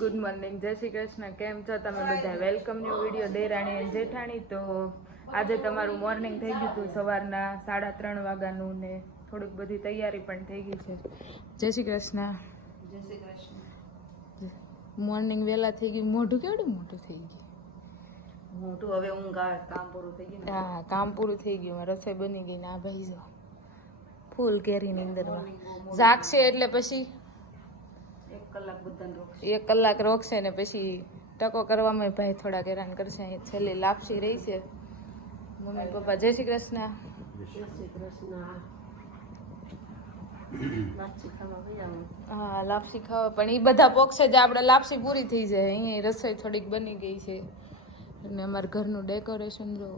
Good morning જય શ્રી કૃષ્ણ. કેમ છો તમે બધા? વેલકમ ન્યુ વીડિયો દેરાણી અને જેઠાણી. તો આજે તમારું મોર્નિંગ થઈ ગયું હતું સવારના સાડા ત્રણ વાગ્યાનું ને થોડુંક બધી તૈયારી પણ થઈ ગઈ છે. જય શ્રી કૃષ્ણ. જય શ્રી કૃષ્ણ. મોર્નિંગ વહેલા થઈ ગયું. મોઢું કેવડું મોટું થઈ ગયું? મોટું હવે ઊંઘ આવે કામ પૂરું થઈ ગયું હા કામ પૂરું થઈ ગયું. રસોઈ બની ગઈ ને આ ભાઈ જો ફૂલ કેરીની અંદરમાં. જાગશે એટલે પછી એક કલાક રોકશે. એક કલાક રોકશે ને પછી ટકો કરવામાં ભાઈ થોડાક હેરાન કરશે. અહીં છેલ્લી લાપસી રહી છે. મમ્મી પપ્પા જય શ્રી કૃષ્ણ. જય શ્રી કૃષ્ણ. હા લાપસી ખાવા. પણ એ બધા પોક્ષે જ આપણે લાપસી પૂરી થઈ જાય. અહીંયા રસોઈ થોડીક બની ગઈ છે. અને અમારા ઘરનું ડેકોરેશન જો.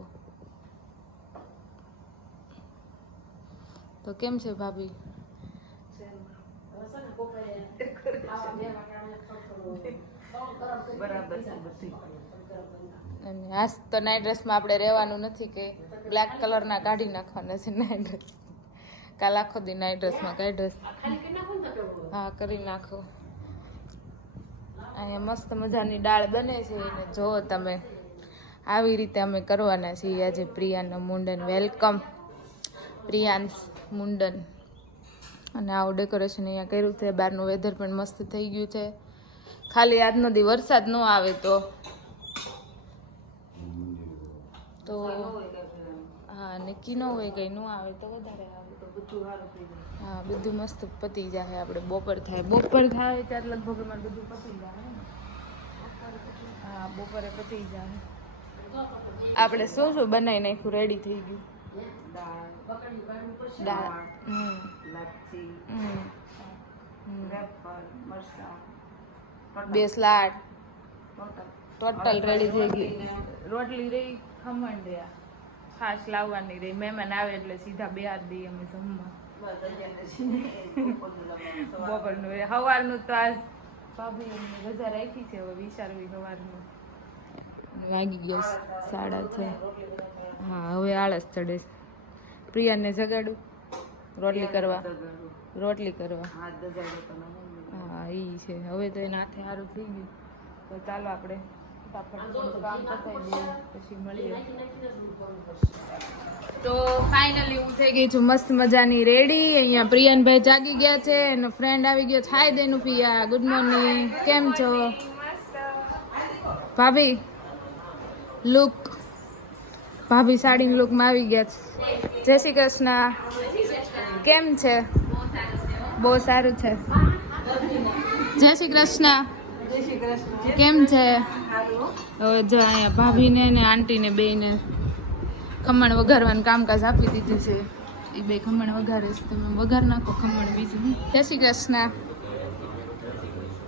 તો કેમ છે ભાભી? બરાબર અને આજ તો નાઇટ ડ્રેસમાં આપણે રહેવાનું નથી કે બ્લેક કલરના કાઢી નાખવાના છે નાઇટ ડ્રેસ કાલ આખો દી નાઇટ ડ્રેસમાં કઈ ડ્રેસ હા, કરી નાખો. અહીંયા મસ્ત મજાની દાળ બને છે એને જુઓ તમે આવી રીતે અમે કરવાના છીએ આજે પ્રિયાનું મુંડન. વેલકમ પ્રિયાંશ મુંડન. અને આવું ડેકોરેશન અહીંયા કર્યું છે. બહારનું વેધર પણ મસ્ત થઈ ગયું છે. ખાલી આજનો દી વરસાદ ન આવે તો. તો, હા નક્કી ન હોય કંઈ ન આવે તો વધારે આવે. હા, બધું મસ્ત પતી જાય આપણે બપોર થાય. બપોર થાય ત્યારે લગભગ અમારે બધું પતી જાય હા, બપોરે પતી જાય આપણે શું શું બનાવી નાખ્યું? રેડી થઈ ગયું. દાળ દાળ હમ. લાચી હમ. હમ. વેફર મરચાં. બે સ્લાડ. ટોટલ. ટોટલ રેડી થઈ ગઈ. રોટલી રહી ખમણ રહ્યા. ખાસ લાવવાની રહી. મહેમાન આવે એટલે સીધા બે દઈએ અમે જમવા. બપોરનું સવારનું તો આજ ભાભી એમની રજા રાખી છે હવે વિચારવી સવારનું વાગી ગયો સાડા છે. હા હવે આળસ ચડે છે. પ્રિયાને જગાડું. રોટલી કરવા. રોટલી કરવા. હા એ છે. હવે તો એના હાથે સારું થઈ ગયું. તો ચાલો આપણે તો ફાઇનલી હું થઈ ગઈ છું મસ્ત મજાની રેડી અહીંયા પ્રિયનભાઈ જાગી ગયા છે એનો ફ્રેન્ડ આવી ગયો દેનું દેનુ પિયા ગુડ મોર્નિંગ કેમ છો? ભાભી લુક ભાભી સાડીની લુકમાં આવી ગયા છે. જય શ્રી કૃષ્ણ. કેમ છે? બહુ સારું છે. જય શ્રી કૃષ્ણ. કેમ છે? હવે જો અહીંયા ભાભીને ને આંટીને બેને ખમણ વઘારવાનું કામકાજ આપી દીધું છે. એ બે ખમણ વઘારે છે. તમે વઘાર નાખો ખમણ બીજું. જય શ્રી કૃષ્ણ.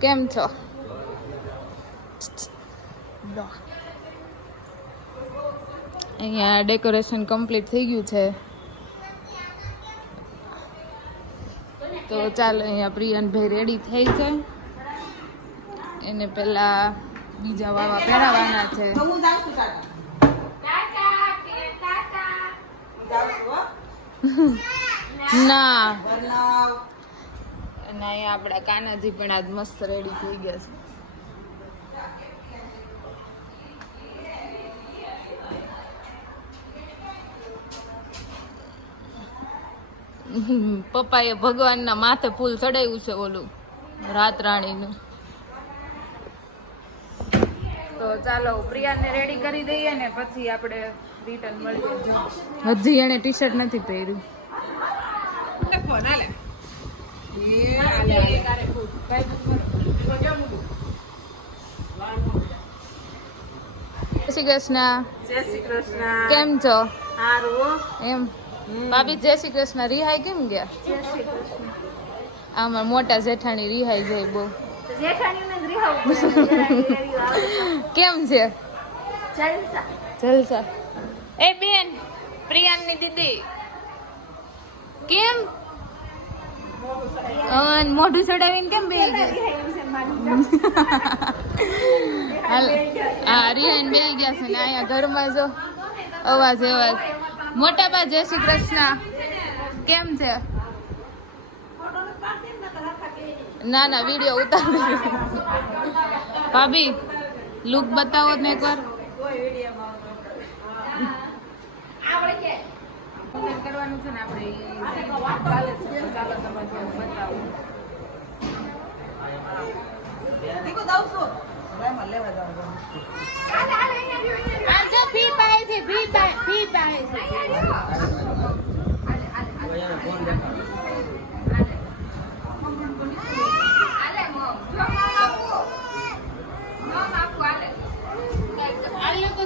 કેમ છો. અહીંયા ડેકોરેશન કમ્પ્લીટ થઈ ગયું છે. તો ચાલો અહીંયા પ્રિયનભાઈ રેડી થઈ છે. એને પેલા બીજા વાવા પહેરાવાના છે. ના. અને અહીંયા આપણા કાનાજી પણ આજ મસ્ત રેડી થઈ ગયા છે. પપ્પાએ ભગવાનના માથે ફૂલ ચડાવ્યું છે ઓલું રાત રાણીનું તો ચાલો પ્રિયાને રેડી કરી દઈએ ને પછી આપણે રિટર્ન મળીએ. હજી એને ટી શર્ટ નથી પહેર્યું. જય શ્રી કૃષ્ણ. જય શ્રી કૃષ્ણ કેમ છો? સારું એમ. ભાભી જય શ્રી કૃષ્ણ. રિહાઈ કેમ ગયા? જય શ્રી કૃષ્ણ. આમાં મોટા જેઠાણી રિહાઈ જાય બહુ. કેમ છે? જલસા. જલસા. એ બેન પ્રિયાનની દીદી. કેમ? અન મોઢું ચડાવીને કેમ બેહી ગયા? હા રિહાઈન બે ગયા છે ને અહીંયા ઘરમાં જો અવાજ અવાજ મોટા જય શ્રી કૃષ્ણ. કેમ છે? ના ના, વીડિયો ઉતાર ભાભી લુક બતાવો ને એકવાર. કરવાનું છે ને, આપણે ચાલે છે ચાલો તમે બતાવો આમ જો ફી પાય છે ફી પાય ફી પાય છે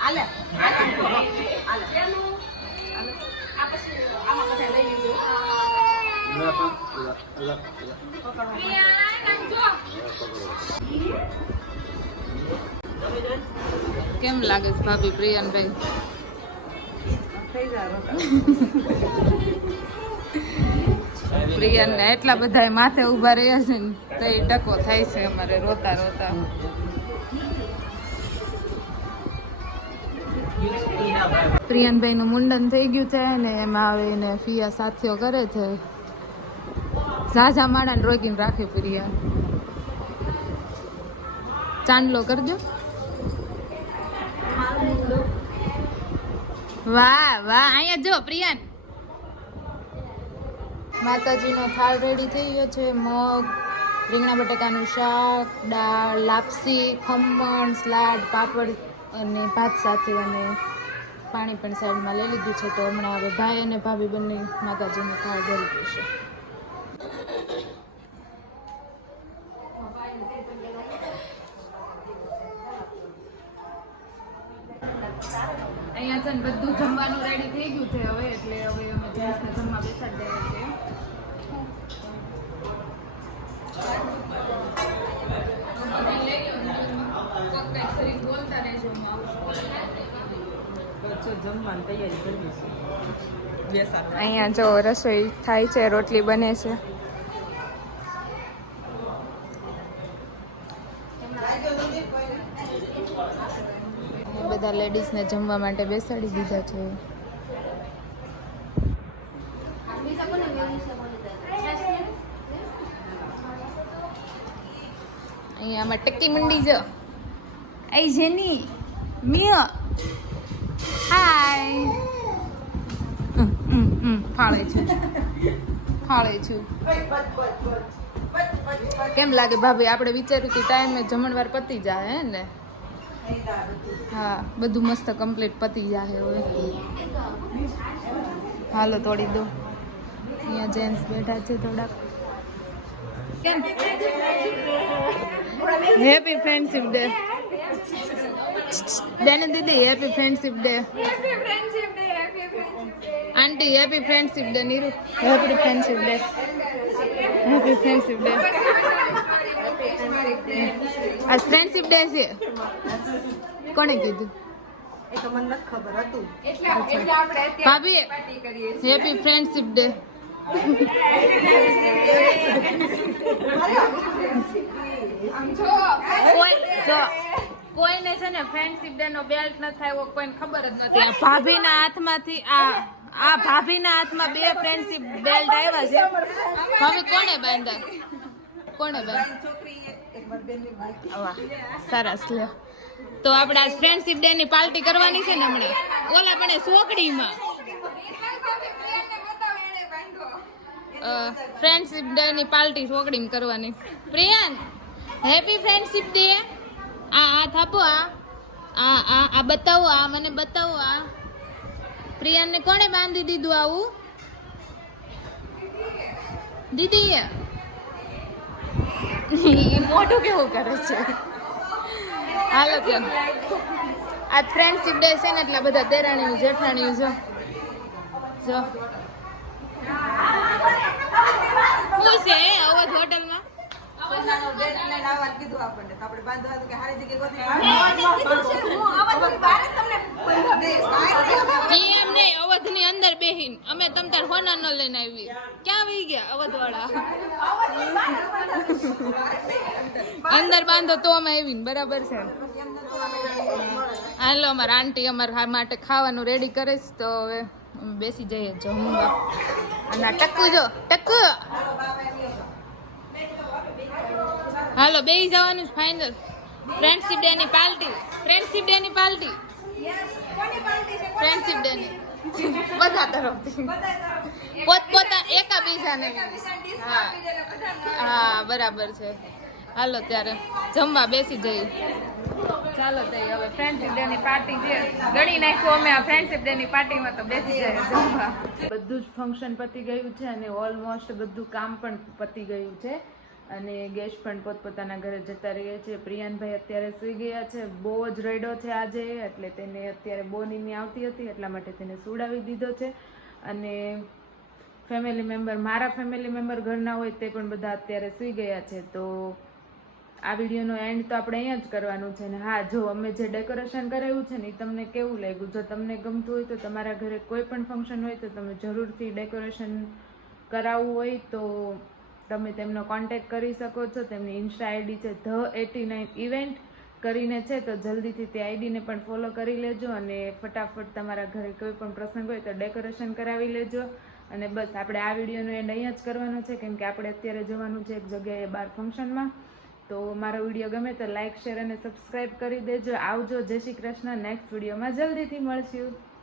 આમ જો. એ બાપ. કેમ લાગે છે ભાભી પ્રિયનભાઈ પ્રિયન એટલા બધા માથે ઊભા રહ્યા છે ને, તો એ ટકો થાય છે અમારે રોતા રોતા પ્રિયનભાઈ નું મુંડન થઈ ગયું છે ને એમાં આવે એને ફિયા સાથીઓ કરે છે. ઝાઝા માળાને રોગીને રાખે પ્રિયા. ચાંદલો કરજો. વાહ વાહ, અહીંયા જો પ્રિયાન. માતાજીનો થાળ રેડી થઈ ગયો છે. મગ, રીંગણા બટાકાનું શાક, દાળ, લાપસી, ખમણ, સલાડ, પાપડ અને ભાત સાથે અને પાણી પણ સાઈડમાં લઈ લીધું છે તો હમણાં હવે ભાઈ અને ભાભી બંને માતાજીને થાળ ભરી દેશે અહીંયા છે ને બધું જમવાનું રેડી થઈ ગયું છે હવે એટલે હવે અમે જેન્ટ્સને જમવા બેસાડી દેવા છે. અહીંયા જો રસોઈ થાય છે રોટલી બને છે. બધા લેડીઝને જમવા માટે બેસાડી દીધા છે. અહીંયા આમાં ટક્કી મંડી જો. આઈ જેની મિયો. હાય ફાળે છું. ફાળે છું. કેમ લાગે ભાભી, આપણે વિચાર્યું કે ટાઈમે જમણવાર પતી જાય, હે ને? હા, બધું મસ્ત કમ્પ્લીટ પતી જાય હવે. હાલો, તોડી દો. અહીંયા જેન્ટ્સ બેઠા છે થોડાક. કેમ? હેપી ફ્રેન્ડશિપ ડે બેન દીદી happy friendship day aunty happy friendship day Neeru happy friendship day happy friendship day આ ફ્રેન્ડશિપ ડે છે કોણે કીધું? ભાભી હેપી ફ્રેન્ડશિપ ડે કોઈ જો. કોઈને છે ને ફ્રેન્ડશિપ ડે નો બેલ્ટ ન થાય એવો કોઈને ખબર જ નથી. આ ભાભીના હાથમાંથી આ આ ભાભીના હાથમાં બે ફ્રેન્ડશિપ બેલ્ટ આવ્યા છે. ભાભી કોણે બાંધ્યા કોણે બાંધ્યા સરસ લ્યો. તો આપણે આજ ફ્રેન્ડશિપ ડે ની પાર્ટી કરવાની છે ને હમણાં? ઓલા પણ એ સોકડીમાં ફ્રેન્ડશિપ ડે ની પાર્ટી સોકડીમાં કરવાની. પ્રિયાન હેપી ફ્રેન્ડશિપ ડે આ આ થાપો આ. આ આ આ બતાવો આ મને બતાવો આ. પ્રિયાને કોણે બાંધી દીધું આવું? દીદી મોટું કેવું કરે છે? હાલો કેમ આ ફ્રેન્ડશીપ ડે છે ને એટલે બધા દેરાણીઓ જેઠાણીઓ જો. જો. શું છે અવધ હોટલમાં? લગ્નનો date લઈને આવવાનું કીધું આપણને. તો આપણે બાંધવા હતું કે હારી જગ્યાએ ગોતી હું અવધની બહાર જ તમને બંધાવી દઈશ. ઈ એમ નહીં અવધની અંદર બેહીન. અમે તમ તાર હોના ન લઈને આવી ક્યાં વહી ગયા અવધ વાળા અંદર બાંધો તો અમે આવીને બરાબર છે. હાલો અમારા આંટી અમારા માટે ખાવાનું રેડી કરે છે તો હવે અમે બેસી જઈએ જમવા અને ટકુ જો ટક્કુ હાલો બેસી જવાનું જ ફાઇનલ ફ્રેન્ડશિપ ડે ની પાર્ટી ફ્રેન્ડશિપ ડે ની પાર્ટી કોની પાર્ટી ફ્રેન્ડશિપ ડે ની. બધા તરફથી. પોત પોતા એકા બીજાને હા. હા બરાબર છે. હાલો ત્યારે જમવા બેસી જઈએ. ચાલો તઈ હવે ફ્રેન્ડશિપ ડે ની પાર્ટી છે ગણી નાખ્યું અમે આ ફ્રેન્ડશિપ ડે ની પાર્ટીમાં તો બેસી જાય જમવા. બધું જ ફંક્શન પતી ગયું છે અને ઓલમોસ્ટ બધું કામ પણ પતી ગયું છે. અને ગેસ્ટ પણ પોતપોતાના ઘરે જતા રહીએ છીએ. પ્રિયાનભાઈ અત્યારે સુઈ ગયા છે. બહુ જ રેડો છે આજે, એટલે તેને અત્યારે બહુ નીમી આવતી હતી, એટલા માટે તેને સુડાવી દીધો છે. અને ફેમિલી મેમ્બર મારા ફેમિલી મેમ્બર ઘરના હોય તે પણ બધા અત્યારે સુઈ ગયા છે. તો આ વિડીયોનો એન્ડ તો આપણે અહીંયા જ કરવાનું છે. ને હા, જો અમે જે ડેકોરેશન કરાવ્યું છે ને એ તમને કેવું લાગ્યું? જો તમને ગમતું હોય તો તમારા ઘરે કોઈ પણ ફંક્શન હોય તો તમે જરૂરથી ડેકોરેશન કરાવવું હોય તો તમે તેમનો કોન્ટેક્ટ કરી શકો છો. તેમની ઇન્સ્ટા આઈડી છે ધ એટી નાઇન ઇવેન્ટ કરીને છે, તો જલ્દીથી તે આઈડીને પણ ફોલો કરી લેજો અને ફટાફટ તમારા ઘરે કોઈ પણ પ્રસંગ હોય તો ડેકોરેશન કરાવી લેજો. અને બસ, આપણે આ વિડીયોનો એન્ડ અહીંયા જ કરવાનો છે, કેમ કે આપણે અત્યારે જવાનું છે એક જગ્યાએ બહાર ફંક્શનમાં. તો મારો વીડિયો ગમે તો લાઇક શેર અને સબસ્ક્રાઈબ કરી દેજો. આવજો. જય શ્રી કૃષ્ણ. નેક્સ્ટ વિડીયોમાં જલ્દીથી મળશું.